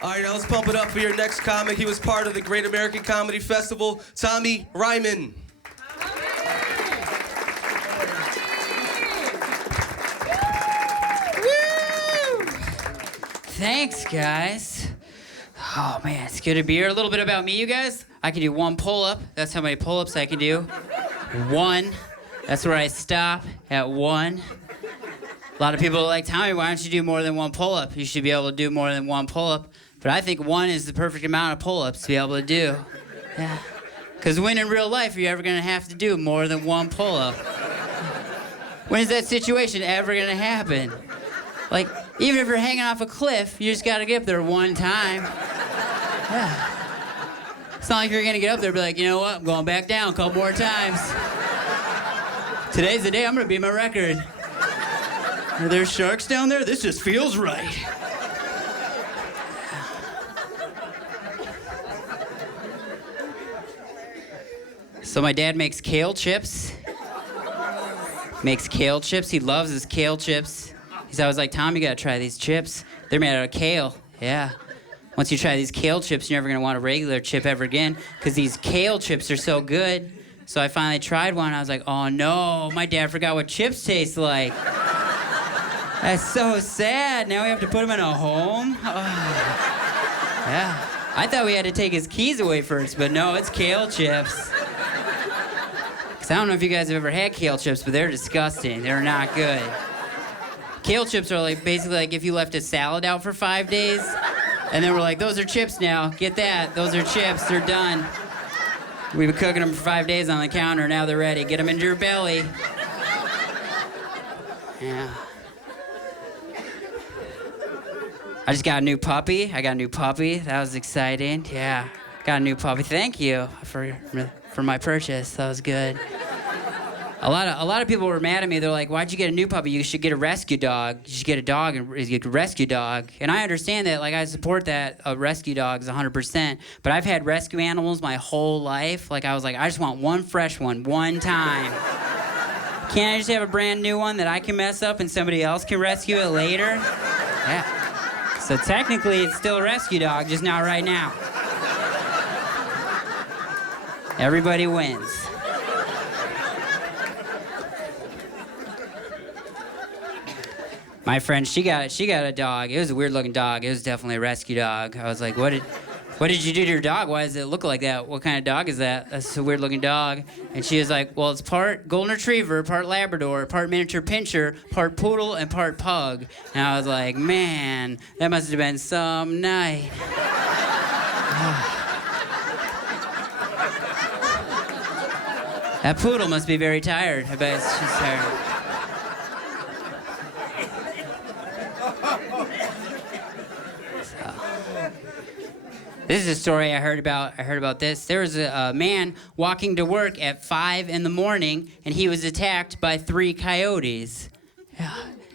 All right, now let's pump it up for your next comic. He was part of the Great American Comedy Festival, Tommy Ryman. Thanks, guys. Oh, man, it's good to be here. A little bit about me, you guys. I can do one pull-up. That's how many pull-ups I can do. One. That's where I stop, at one. A lot of people are like, Tommy, why don't you do more than one pull-up? You should be able to do more than one pull-up. But I think one is the perfect amount of pull-ups to be able to do. Yeah. Because when in real life, you're ever going to have to do more than one pull-up? When is that situation ever going to happen? Like, even if you're hanging off a cliff, you just got to get up there one time. Yeah. It's not like you're going to get up there and be like, you know what, I'm going back down a couple more times. Today's the day I'm going to beat my record. Are there sharks down there? This just feels right. So my dad makes kale chips. He loves his kale chips. He's always like, Tom, you gotta try these chips. They're made out of kale. Yeah. Once you try these kale chips, you're never gonna want a regular chip ever again, because these kale chips are so good. So I finally tried one. I was like, oh no, my dad forgot what chips taste like. That's so sad. Now we have to put him in a home. Oh. Yeah. I thought we had to take his keys away first, but no, it's kale chips. I don't know if you guys have ever had kale chips, but they're disgusting. They're not good. Kale chips are like basically like if you left a salad out for 5 days, and then we're like, those are chips now. Get that. Those are chips. They're done. We've been cooking them for 5 days on the counter. Now they're ready. Get them into your belly. Yeah. I just got a new puppy. That was exciting. Yeah. Got a new puppy. Thank you for my purchase. That was good. A lot of people were mad at me. They're like, "Why'd you get a new puppy? You should get a rescue dog. You should get a dog and get a rescue dog." And I understand that. Like, I support that. Rescue dogs 100%. But I've had rescue animals my whole life. Like, I was like, I just want one fresh one, one time. Can't I just have a brand new one that I can mess up and somebody else can rescue it later? Yeah. So technically, it's still a rescue dog, just not right now. Everybody wins. My friend, she got a dog. It was a weird-looking dog. It was definitely a rescue dog. I was like, what did you do to your dog? Why does it look like that? What kind of dog is that? That's a weird-looking dog. And she was like, well, it's part golden retriever, part Labrador, part miniature pinscher, part poodle, and part pug. And I was like, man, that must have been some night. That poodle must be very tired. I bet she's tired. This is a story I heard about this. There was a man walking to work at 5 in the morning, and he was attacked by 3 coyotes. Yeah.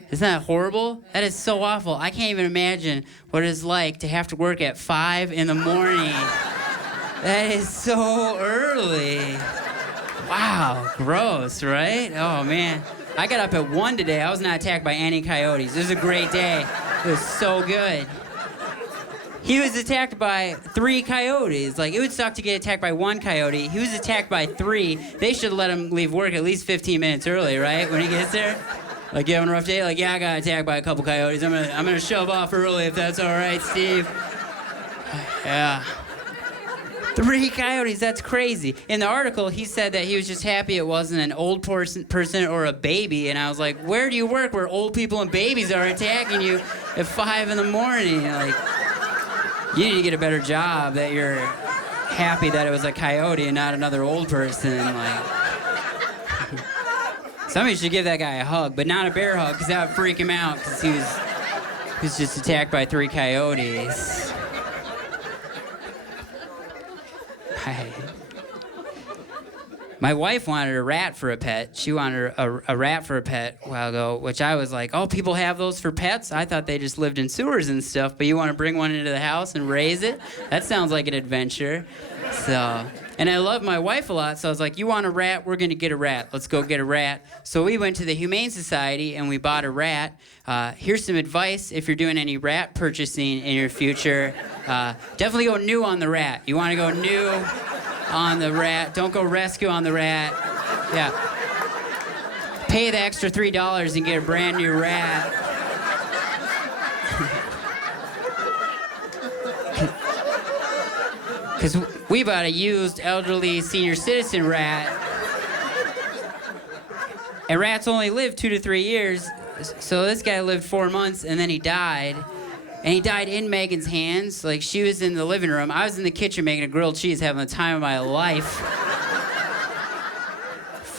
Isn't that horrible? That is so awful. I can't even imagine what it's like to have to work at 5 in the morning. That is so early. Wow, gross, right? Oh, man. I got up at 1 today. I was not attacked by any coyotes. It was a great day. It was so good. He was attacked by 3 coyotes. Like, it would suck to get attacked by 1 coyote. He was attacked by 3. They should let him leave work at least 15 minutes early, right? When he gets there. Like, you having a rough day? Like, yeah, I got attacked by a couple coyotes. I'm gonna shove off early if that's all right, Steve. Yeah. 3 coyotes, that's crazy. In the article, he said that he was just happy it wasn't an old person or a baby. And I was like, where do you work where old people and babies are attacking you at 5 in the morning? Like, you need to get a better job that you're happy that it was a coyote and not another old person. Like, somebody should give that guy a hug, but not a bear hug, because that would freak him out, because he was just attacked by 3 coyotes. My wife wanted a rat for a pet. She wanted a rat for a pet a while ago, which I was like, oh, people have those for pets? I thought they just lived in sewers and stuff, but you want to bring one into the house and raise it? That sounds like an adventure. So, and I love my wife a lot, so I was like, you want a rat? We're going to get a rat. Let's go get a rat. So we went to the Humane Society and we bought a rat. Here's some advice if you're doing any rat purchasing in your future. Definitely go new on the rat. You want to go new on the rat. Don't go rescue on the rat. Yeah. Pay the extra $3 and get a brand new rat. Because we bought a used elderly senior citizen rat. And rats only live 2 to 3 years. So this guy lived 4 months and then he died. And he died in Megan's hands. Like, she was in the living room. I was in the kitchen making a grilled cheese, having the time of my life.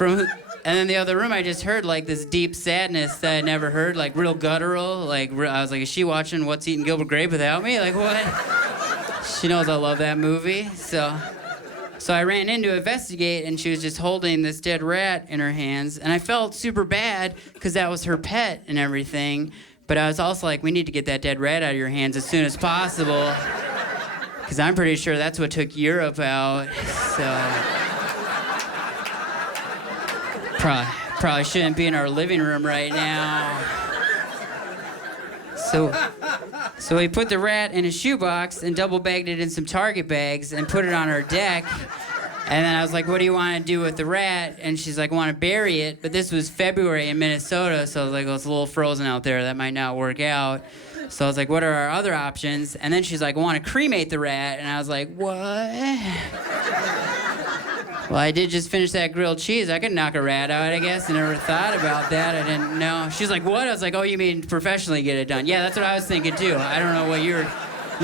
And then the other room, I just heard like this deep sadness that I never heard, like real guttural. Like, I was like, is she watching What's Eating Gilbert Grape without me? Like, what? She knows I love that movie. So I ran in to investigate, and she was just holding this dead rat in her hands. And I felt super bad because that was her pet and everything. But I was also like, we need to get that dead rat out of your hands as soon as possible. Because I'm pretty sure that's what took Europe out. So probably shouldn't be in our living room right now. So we put the rat in a shoebox and double bagged it in some Target bags and put it on our deck. And then I was like, what do you want to do with the rat? And she's like, I want to bury it. But this was February in Minnesota, so I was like, well, it's a little frozen out there. That might not work out. So I was like, what are our other options? And then she's like, I want to cremate the rat. And I was like, what? Well, I did just finish that grilled cheese. I could knock a rat out, I guess. I never thought about that. I didn't know. She's like, what? I was like, oh, you mean professionally get it done? Yeah, that's what I was thinking, too. I don't know what you're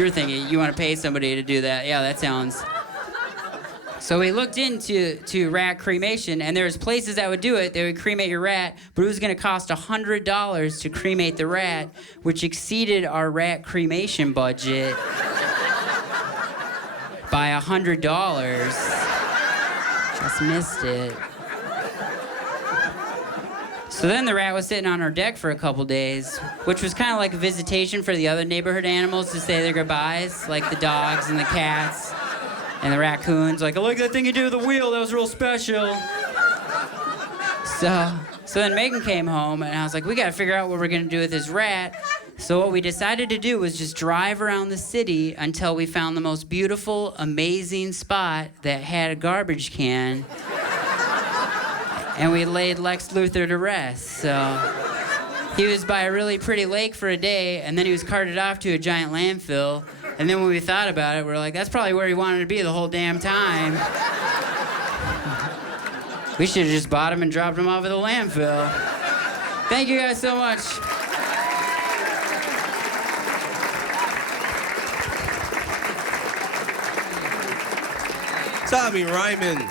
thinking. You want to pay somebody to do that. Yeah, that sounds... So we looked into rat cremation, and there was places that would do it. They would cremate your rat, but it was going to cost $100 to cremate the rat, which exceeded our rat cremation budget by $100. Just missed it. So then the rat was sitting on our deck for a couple days, which was kind of like a visitation for the other neighborhood animals to say their goodbyes, like the dogs and the cats. And the raccoons, like, I like that thing you did with the wheel, that was real special. So then Megan came home, and I was like, we gotta figure out what we're gonna do with this rat. So what we decided to do was just drive around the city until we found the most beautiful, amazing spot that had a garbage can. And we laid Lex Luthor to rest. So he was by a really pretty lake for a day, and then he was carted off to a giant landfill. And then when we thought about it, we were like, that's probably where he wanted to be the whole damn time. We should have just bought him and dropped him off at the landfill. Thank you guys so much. Tommy Ryman.